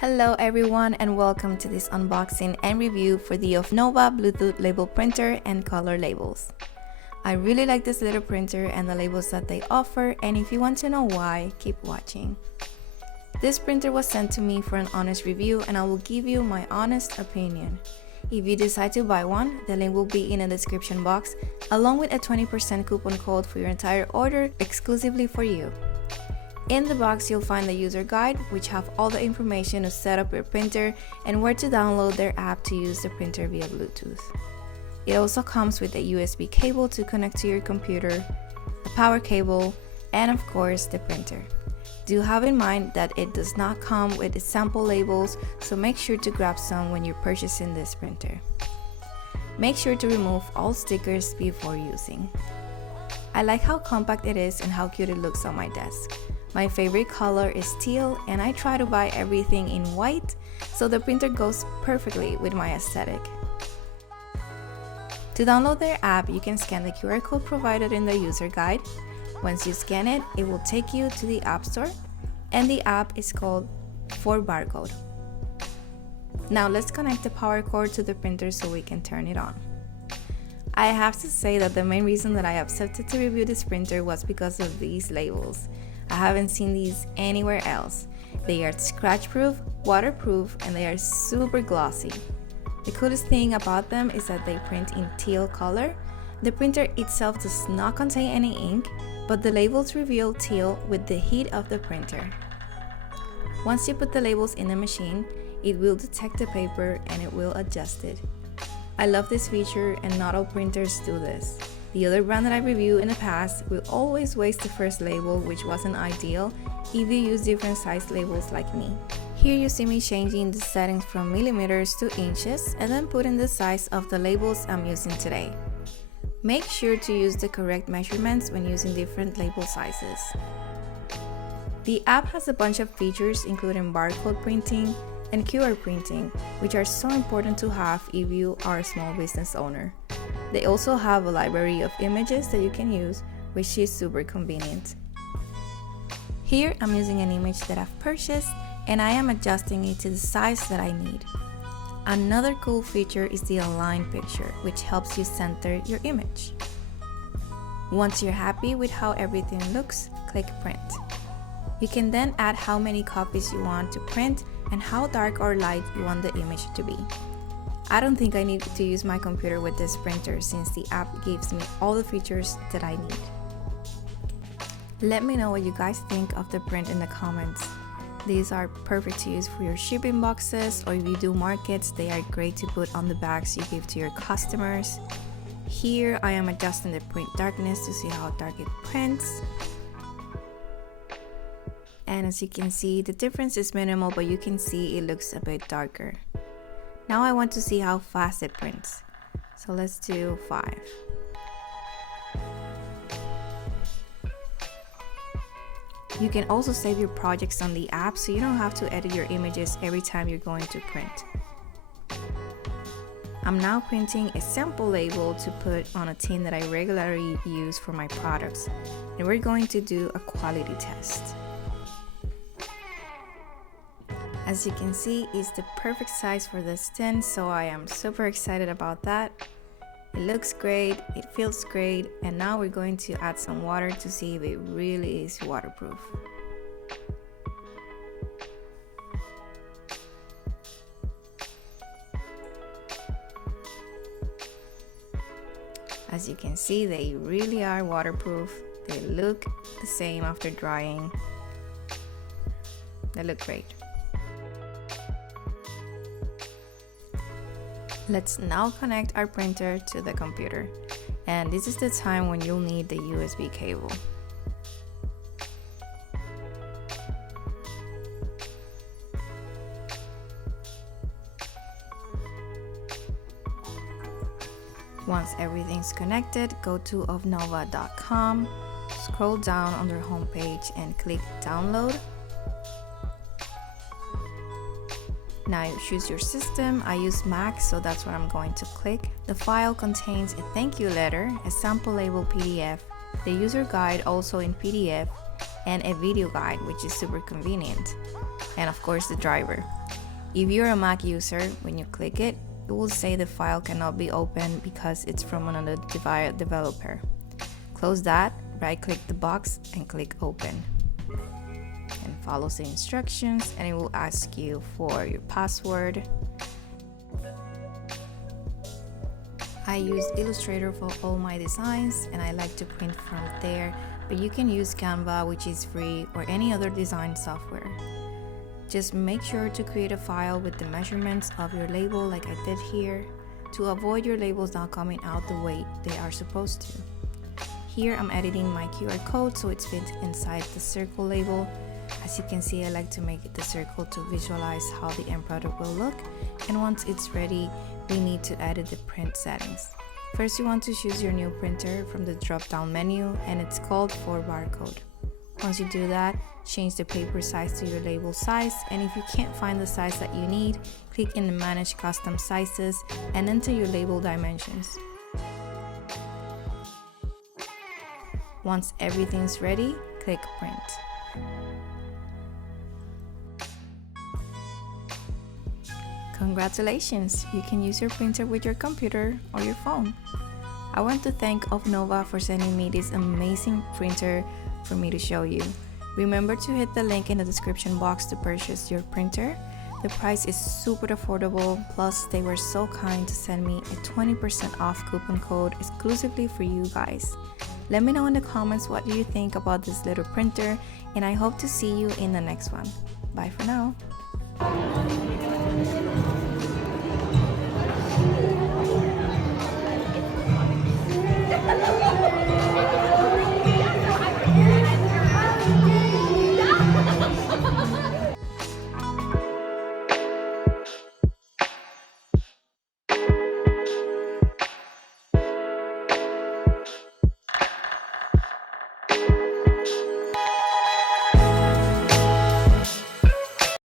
Hello everyone and welcome to this unboxing and review for the Offnova Bluetooth label printer and color labels. I really like this little printer and the labels that they offer, and if you want to know why, keep watching. This printer was sent to me for an honest review and I will give you my honest opinion. If you decide to buy one, the link will be in the description box along with a 20% coupon code for your entire order exclusively for you. In the box, you'll find the user guide, which have all the information to set up your printer and where to download their app to use the printer via Bluetooth. It also comes with a USB cable to connect to your computer, a power cable, and of course the printer. Do have in mind that it does not come with the sample labels, so make sure to grab some when you're purchasing this printer. Make sure to remove all stickers before using. I like how compact it is and how cute it looks on my desk. My favorite color is teal and I try to buy everything in white, so the printer goes perfectly with my aesthetic. To download their app, you can scan the QR code provided in the user guide. Once you scan it, it will take you to the App Store, and the app is called For Barcode. Now let's connect the power cord to the printer so we can turn it on. I have to say that the main reason that I accepted to review this printer was because of these labels. I haven't seen these anywhere else. They are scratch proof, waterproof, and they are super glossy. The coolest thing about them is that they print in teal color. The printer itself does not contain any ink, but the labels reveal teal with the heat of the printer. Once you put the labels in the machine, it will detect the paper and it will adjust it. I love this feature and not all printers do this. The other brand that I reviewed in the past will always waste the first label, which wasn't ideal if you use different size labels like me. Here you see me changing the settings from millimeters to inches and then putting the size of the labels I'm using today. Make sure to use the correct measurements when using different label sizes. The app has a bunch of features including barcode printing and QR printing, which are so important to have if you are a small business owner. They also have a library of images that you can use, which is super convenient. Here I'm using an image that I've purchased and I am adjusting it to the size that I need. Another cool feature is the align picture, which helps you center your image. Once you're happy with how everything looks, click print. You can then add how many copies you want to print and how dark or light you want the image to be. I don't think I need to use my computer with this printer since the app gives me all the features that I need. Let me know what you guys think of the print in the comments. These are perfect to use for your shipping boxes, or if you do markets, they are great to put on the bags you give to your customers. Here I am adjusting the print darkness to see how dark it prints. And as you can see, the difference is minimal, but you can see it looks a bit darker. Now I want to see how fast it prints. So let's do 5. You can also save your projects on the app so you don't have to edit your images every time you're going to print. I'm now printing a sample label to put on a tin that I regularly use for my products, and we're going to do a quality test. As you can see, it's the perfect size for this tin, so I am super excited about that. It looks great, it feels great, and now we're going to add some water to see if it really is waterproof. As you can see, they really are waterproof. They look the same after drying. They look great. Let's now connect our printer to the computer, and this is the time when you'll need the USB cable. Once everything's connected, go to offnova.com, scroll down on their homepage and click download. Now you choose your system. I use Mac, so that's what I'm going to click. The file contains a thank you letter, a sample label PDF, the user guide also in PDF, and a video guide, which is super convenient. and of course the driver. If you're a Mac user, when you click it, it will say the file cannot be opened because it's from another developer. Close that, right-click the box and click open. And follow the instructions, and it will ask you for your password. I use Illustrator for all my designs, and I like to print from there, but you can use Canva, which is free, or any other design software. Just make sure to create a file with the measurements of your label like I did here, to avoid your labels not coming out the way they are supposed to. Here I'm editing my QR code so it's fit inside the circle label. As you can see, I like to make it the circle to visualize how the end product will look, and once it's ready, we need to edit the print settings. First, you want to choose your new printer from the drop-down menu, and it's called 4Barcode. Once you do that, change the paper size to your label size, and if you can't find the size that you need, click in the Manage Custom Sizes and enter your label dimensions. Once everything's ready, click Print. Congratulations! You can use your printer with your computer or your phone. I want to thank Offnova for sending me this amazing printer for me to show you. Remember to hit the link in the description box to purchase your printer. The price is super affordable, plus they were so kind to send me a 20% off coupon code exclusively for you guys. Let me know in the comments what do you think about this little printer, and I hope to see you in the next one. Bye for now.